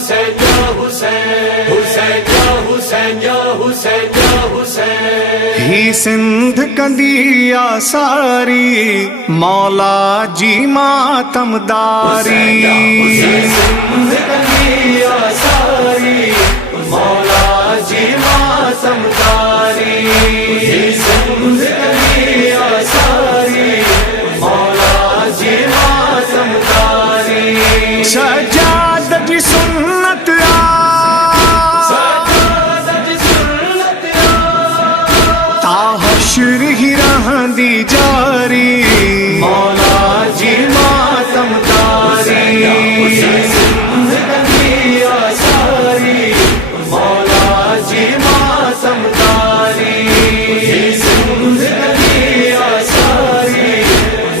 حسین یا حسین، حسین یا حسین یا حسین یا حسین. ہی سندھ کندیا ساری مولا جی ماتم داری. سندھ کندیا ساری مولا جی ماتم داری. سندھ کندیا ساری مولا جی ماتم داری. سجاد جی سنت تا حشر ہی رہندی جاری. مولا جی ماتم داری. سندھ کندیا ساری مولا جی ماتم داری. سندھ کندیا ساری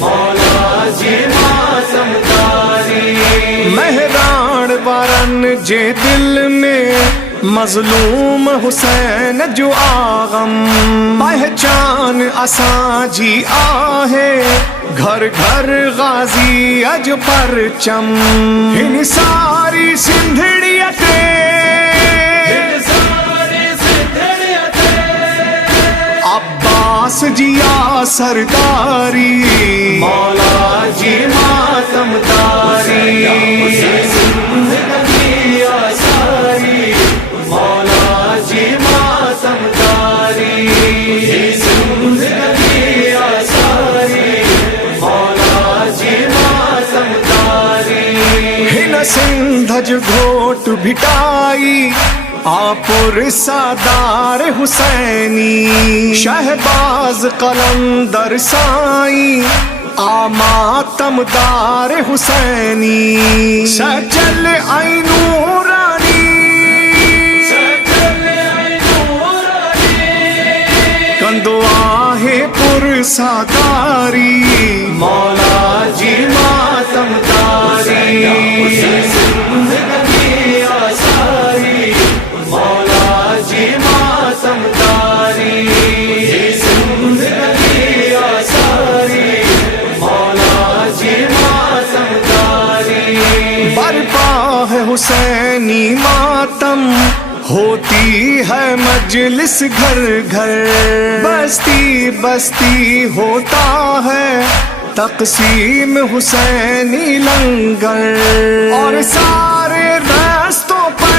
مولا جی ماتم داری. مہران وارن جے دل میں مظلوم حسین جو آغم پہچان اساں جی آہے گھر گھر غازی اج پرچم. ہن ساری سندھڑیتے عباس جیا سرداری. مولا جی ماتم داری. سندھ کندیا ساری مولا جی ماتم داری. سندھ کندیا ساری مولا جی ماتم داری. ہن سندھج گھوٹ بھٹائی آپور سادار حسینی. شہباز قلندر سائی آماتم دار حسینی. سجل نورانی کندو آہے پر ساداری. مولا جی ماتم داری. سندھ کندیا ساری مولا جی ماتم داری. سندھ کندیا ساری مولا جی ماتم داری. برپا ہے حسینی ماتم ہوتی ہے مجلس گھر گھر. بستی بستی ہوتا ہے تقسیم حسینی لنگر. اور سارے راستوں پر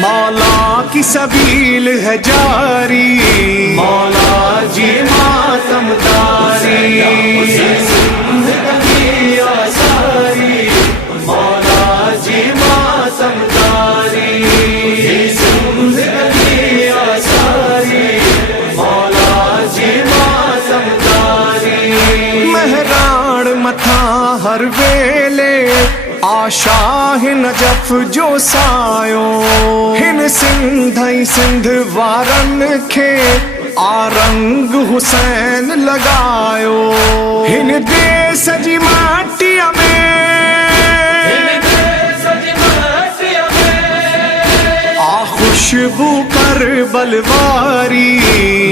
مولا کی سبیل ہے جاری. مولا جی ماتم داری. سندھ کندیا ساری مولا جی ماتم داری. سندھ کندیا ساری مولا جی ماتم داری. مہران متھا ہر ویلے آشاہ نجف جو سایو. ہن سندھ سندھ وارن کھے آرنگ حسین لگایو. ہن دیس جی ماٹی میں آ خوشبو کربل واری.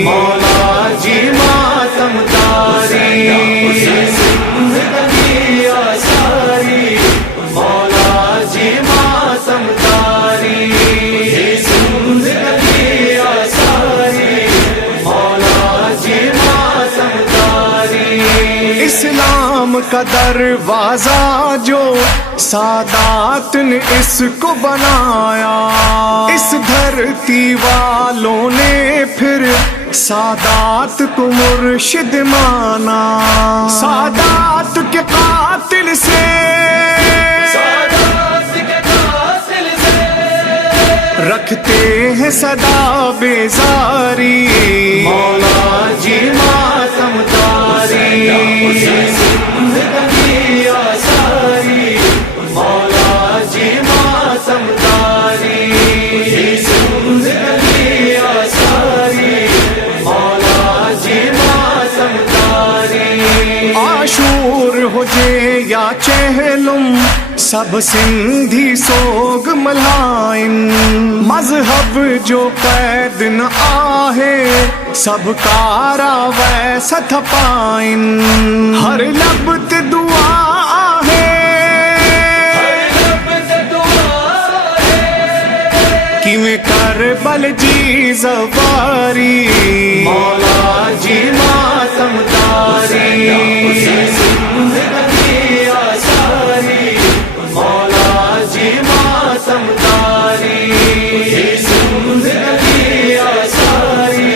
مولا جی ماتم داری. سندھ کندیا ساری مولا جی ماتم داری. سندھ کندیا ساری مولا جی ماتم داری. اسلام کا دروازہ جو سادات نے اس کو بنایا. اس دھرتی والوں نے پھر سادات کو مرشد مانا. سادات کے قاتل سے رکھتے ہیں صدا بیزاری. مولا جی ماتم داری. سندھ کندیا ساری مولا جی ماتم داری. سندھ کندیا ساری مولا جی ماتم داری. عاشور ہو جے یا چہلم سب سندھی سوگ ملائن. مذہب جو قید نہ آہے سب کارا ویسا تھپائن. ہر لب تے دعا زواری مولا جی ماتم داری زندگی آساری مولا جی ماتم داری زندگی آساری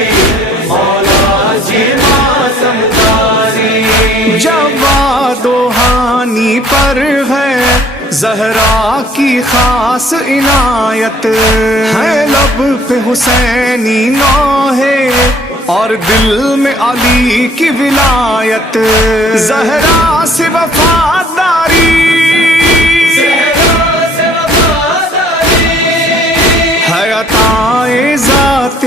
مولا جی ماتم داری جواد و ہانی پر ہے زہرا کی خاص عنایت ہے لب پہ حسینی نوحے اور دل میں علی کی ولایت زہرا سے وفاداری ہے عطائے ذات